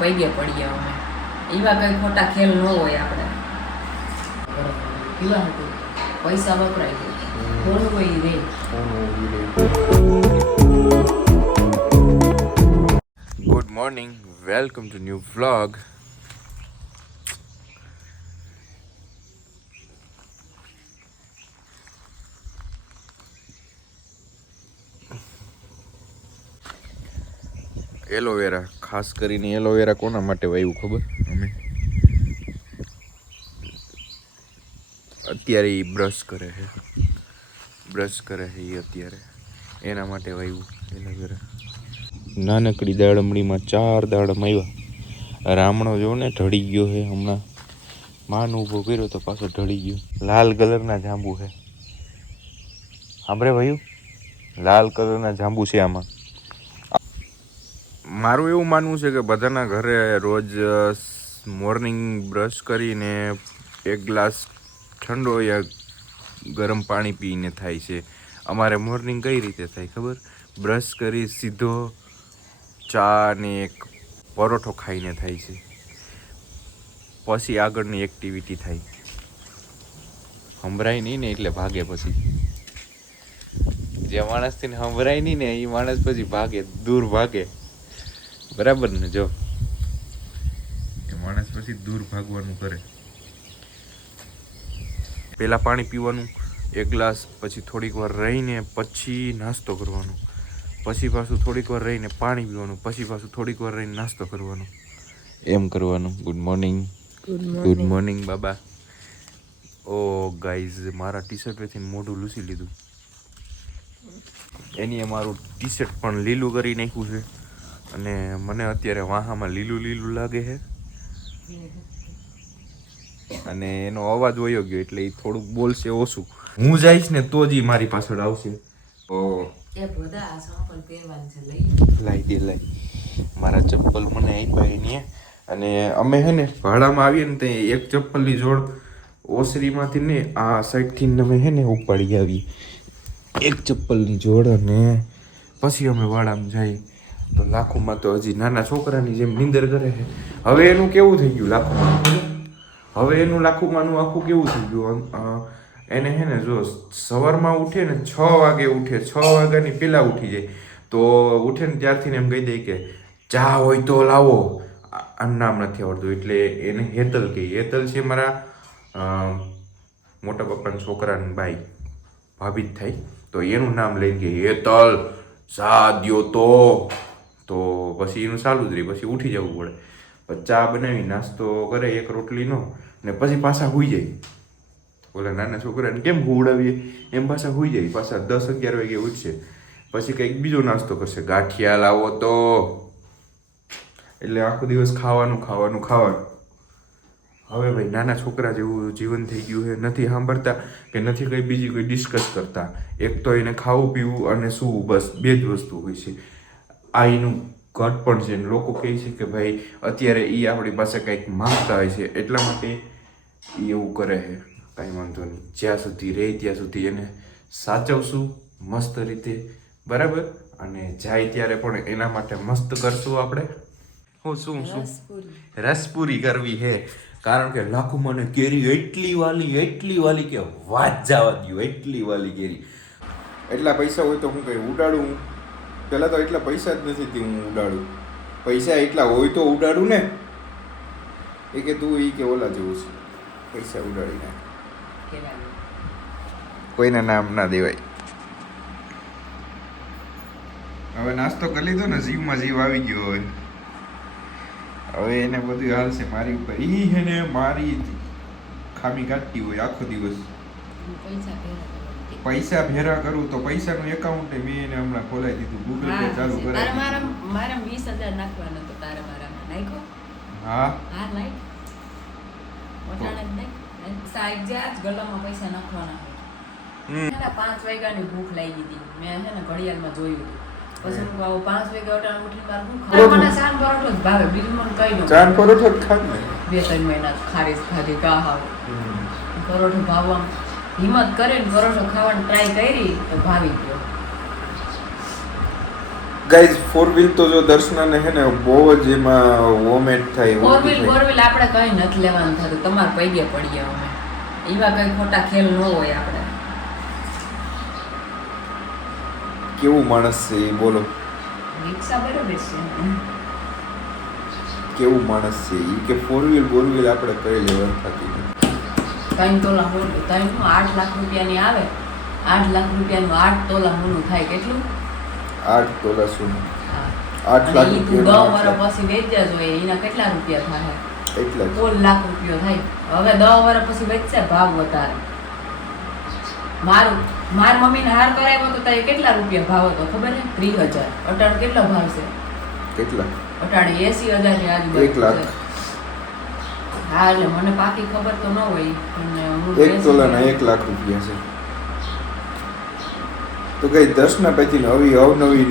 પૈગે પડીએ અમે. એવા કઈ ખોટા ખેલ ન હોય આપણે. પીવા હતું પૈસા વપરાય છે. કોનું કોઈ રે. Good morning, welcome to new vlog. Aloe vera, ખાસ કરીને એલોવેરા કોના માટે વાવ્યું ખબર? અમે અત્યારે એ બ્રશ કરે છે એ અત્યારે એના માટે વાવ્યું એલોવેરા. નાનકડી દાડમડીમાં 4 દાડમ આવ્યા. રામણો જો ને ઢળી ગયો છે હમણાં. માન ઊભો કર્યો તો પાછો ઢળી ગયો. લાલ કલરના જાંબુ છે. સાંભળે ભાઈ, લાલ કલરના જાંબુ છે આમાં. મારું એવું માનવું છે કે બધાના ઘરે રોજ મોર્નિંગ બ્રશ કરીને એક ગ્લાસ ઠંડો યા ગરમ પાણી પીને થાય છે. અમારે મોર્નિંગ કઈ રીતે થાય ખબર? બ્રશ કરી સીધો ચા ને એક પરોઠો ખાઈને થાય છે. પછી આગળની એક્ટિવિટી થાય. સંભળાય નહીં ને એટલે ભાગે. પછી જે માણસથી સંભળાય નહીં ને એ માણસ પછી ભાગે, દૂર ભાગે. બરાબર ને? જો એ માણસ પછી દૂર ભાગવાનું કરે. પહેલા પાણી પીવાનું 1 ગ્લાસ, પછી થોડીક વાર રહીને પછી નાસ્તો કરવાનો, પછી પાછું થોડીક વાર રહીને પાણી પીવાનું, પછી પાછું થોડીક વાર રહીને નાસ્તો કરવાનો. એમ કરવાનું. Good morning. ગુડ મોર્નિંગ બાબા. ઓ ગાઈઝ, મારા ટી શર્ટેથી મોઢું લૂસી લીધું. એની મારું ટી શર્ટ પણ લીલું કરી નાખ્યું છે અને મને અત્યારે વાહામાં લીલું લીલું લાગે છે અને એનો અવાજ વયો ગયો એટલે એ થોડુંક બોલશે ઓછું. હું જઈશ ને તો જ મારી પાછળ આવશે. ઓ લાઈ મારા ચપ્પલ મને આપ્યા એની. અને અમે હે ને ભાડામાં આવીએ ને તે એક ચપ્પલની જોડ ઓસરીમાંથી ને આ સાઈડથી અમે હે ને ઉપાડી આવી એક ચપ્પલની જોડ. અને પછી અમે વાડામાં જઈએ તો લાખોમાં તો હજી નાના છોકરાની જેમ નીંદર કરે છે. હવે એનું કેવું થઈ ગયું લાખોમાં? હવે એનું લાખોમાંનું આખું કેવું થઈ ગયું? એને હે ને જો સવારમાં ઉઠે ને 6 વાગે ઉઠે, 6 વાગ્યાની પહેલાં ઉઠી જાય. તો ઉઠે ને ત્યારથી ને એમ કહી દે કે ચા હોય તો લાવો. આનું નામ નથી આવડતું એટલે એને હેતલ કહે. હેતલ છે મારા મોટા પપ્પાના છોકરાની બાઈ, ભાભી જ થાય. તો એનું નામ લઈને કે હેતલ ચા દ્યો તો પછી એનું ચાલુ જ રહે. પછી ઉઠી જવું પડે. પછી ચા બનાવી નાસ્તો કરે, એક રોટલીનો, ને પછી પાછા સૂઈ જાય. ઓલા નાના છોકરાને કેમ હુવડાવીએ એમ પાછા સૂઈ જાય. પાછા 10-11 વાગે ઉઠશે. પછી કંઈક બીજો નાસ્તો કરશે, ગાંઠિયા લાવો તો. એટલે આખો દિવસ ખાવાનું. હવે ભાઈ નાના છોકરા જેવું જીવન થઈ ગયું છે. નથી સાંભળતા કે નથી કંઈ બીજી કોઈ ડિસ્કસ કરતા. એક તો એને ખાવું પીવું અને સૂવું, બસ 2 જ વસ્તુ હોય છે. આ એનું ઘટ પણ છે. લોકો કહે છે કે ભાઈ અત્યારે એ આપણી પાસે કંઈક માંગતા હોય છે એટલા માટે એ એવું કરે છે. કાંઈ વાંધો નહીં, જ્યાં સુધી રહે ત્યાં સુધી એને સાચવશું મસ્ત રીતે, બરાબર? અને જાય ત્યારે પણ એના માટે મસ્ત કરશું આપણે. શું રસપૂરી કરવી છે. કારણ કે લાખો મને કેરી એટલી વાલી કે વાત જવા દો. એટલી વાલી કેરી. એટલા પૈસા હોય તો હું કંઈ ઉડાડું? પહેલાં તો એટલા પૈસા જ નથી હું ઉડાડું. પૈસા એટલા હોય તો ઉડાડું ને. એ કે તું એ કે ઓલા જેવું છે, પૈસા ઉડાડી નાખ. કોઈના નામ ના દેવાય. હવે નાસ્તો કરી લીધો ને, જીવમાં જીવ આવી ગયો હોય. હવે એને બધું હાલશે મારી ઉપર. ઈ હે ને મારી ખામી કાઢતી હોય આખો દિવસ. પૈસા ભેરા કરું તો પૈસાનું એકાઉન્ટ મેં એને હમણાં ખોલાવી દીધું, ગૂગલ પે ચાલુ કરાવી દીધું. મારા 20,000 નાખવાનો તો તારે મારામાં નાખ્યો? હા નાખ. ઓટાણે જ નાખ. સાઈડ જે આજ ગલામાં પૈસા નાખવાના હોય. 5 વાગ્યાની ભૂખ લાગી હતી. મેં છે ને ઘડિયાળમાં જોયું. પછી હું 5 વાગે ઓટાણે ઉઠીને મારું હું ખાવા? મને ચાન પરોઠો જ ભાવે, બીજું મને કઈ ન. ચાન પરોઠો જ ખાવ ને. 2-3 મહિના ખારીશ ખાધી કા હાવ. પરોઠો ભાવવામાં હિંમત કરીને પરોઠો ખાવાની ટ્રાય કરી તો ભાવી ગયો. ગાઈઝ 4 વ્હીલ તો જો દર્શનાને હે ને બહુ જ એમાં વોમેટ થાય ફોર ઉલટી વ્હીલ થાય. આપણે કઈ નથી લેવાનું થતું, તમારે પૈગે પડીએ અમે. એવા કઈ ખોટા ખેલ ન હોય આપણે. કેવું માણસ છે એ બોલો, રિક્ષા બરોબર છે. કેવું માણસ છે એ કે 4 વ્હીલ આપણે કઈ લેવા થતી નથી. 3 તોલા હોનું 8 લાખ રૂપિયાની આવે. 8 લાખ રૂપિયાનું 8 તોલા હોનું થાય કેટલું? 8 તોલા સોનું, હા. 8 લાખ અને ઈ તું રૂપિયા 10 વર્ષ પછી વેચ્યા જોઈએ એના કેટલા રૂપિયા થાય? એટલા જ. 4 લાખ રૂપિયા થાય. હવે 10 વર્ષ પછી વેચશે ભાવ વધારે. માર મમ્મીને હાર કરાવ્યો તો તારે કેટલા રૂપિયા ભાવ હતો ખબર છે? 30,000. અટાણ કેટલો ભાવ છે? કેટલા? અટાણે 80,000 ની આજુબાજુ 1 લાખ. છે. હા એટલે મને પાકી ખબર તો ન હોય પણ હું 1 તોલાના 1 લાખ રૂપિયા છે. તો કઈ દર્શના પછી નવી અવનવી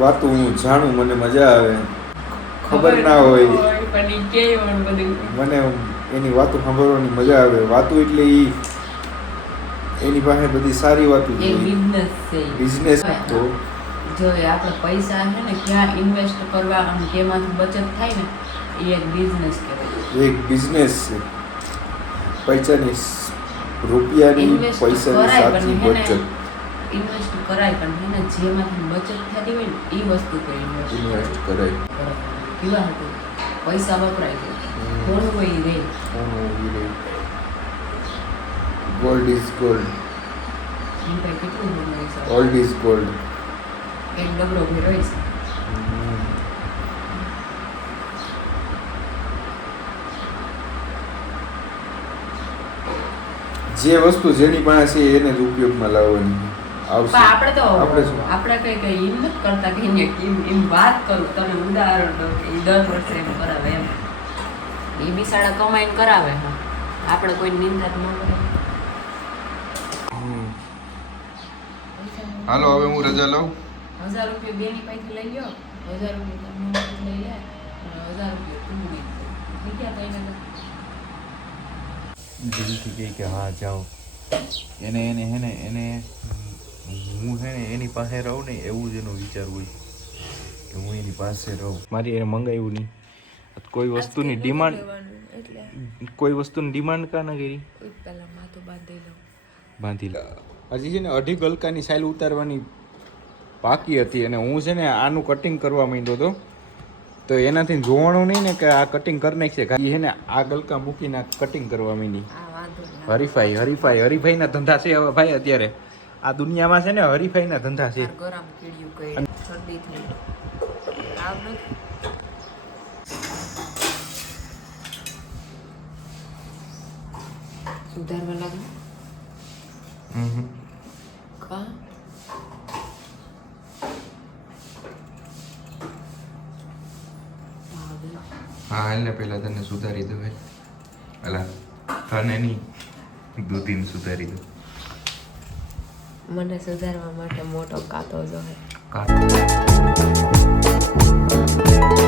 વાતો હું જાણું, મને મજા આવે. ખબર ના હોય પણ ઈ કેવું બધું મને એની વાતો સાંભળવાની મજા આવે. વાતો એટલે એની પાસે બધી સારી વાતો એક બિઝનેસ છે. બિઝનેસ તો જો એ આપણે પૈસા છે ને ક્યાં ઇન્વેસ્ટ કરવા અને કેમાંથી બચત થાય ને એ એક બિઝનેસ કહેવાય. એક બિઝનેસ છે. પૈસાની રૂપિયાની Invest પૈસાની કરાય સાચી પણ બચત. ઇન્વેસ્ટ કરાય પણ એને જેમાંથી બચત થતી હોય ને એ વસ્તુ પર ઇન્વેસ્ટ કરાય. કેવા હતું પૈસા વપરાય છે કોણ કોઈ રહે ગોલ્ડ ઇઝ ગોલ્ડ, એમ કઈ કેટલું હોય છે ઓલ્ડ ઇઝ ગોલ્ડ. એક ડબરો ભેરોય છે. જે વસ્તુ જેની પાસે છે એને જ ઉપયોગમાં લાવવાની આવશે. પણ આપણે તો આપણે શું? આપણે કઈ હિંમત કરતા કહીને એમ વાત કરું તને ઉદાહરણ દઉં કે ઈ 10 વર્ષે એમ કરાવે એમ એ બિસાડા કમાઈને કરાવે. હા આપણે કોઈ નિંદા ન કરે. હાલો હવે હું રજા લઉં. 1000 રૂપિયા બેની પાસેથી લઈ લ્યો, 1000 રૂપિયા તમને પાસેથી લઈ લે અને 1000 રૂપિયા તું લઈ બીજા કઈ ને દિલથી કહે કે હા જાઓ. એને હે ને હું હે ને એની પાસે રહું ને એવું જ એનો વિચાર હોય કે હું એની પાસે રહું. મારી એને મંગાવ્યું નહીં. કોઈ વસ્તુની ડિમાન્ડ કા ના કરી પહેલા માથું બાંધી લઉં. બાંધી લા. હજી છે ને 2.5 ગલકાની સાઈલ ઉતારવાની બાકી હતી અને હું છે ને આનું કટિંગ કરવા માંડ્યો હતો. તો એનાથી જોવાનું નહીં ને કે આ કટિંગ કરી નાખશે. એ છે ને આ ગલકા મૂકીને કટિંગ કરવા માંડી. હરીફાઈના ધંધા છે હવે ભાઈ. અત્યારે આ દુનિયામાં છે ને હરીફાઈના ધંધા છે. ગરમ કીડ્યું કઈ શરદી થઈ આવ નથી. સુધારવા લાગે કા હા એટલે પેલા તને સુધારી દઉં. અલા તને નહીં દૂધીને સુધારી દઉં. મને સુધારવા માટે મોટો કાતો જોઈએ. કાતો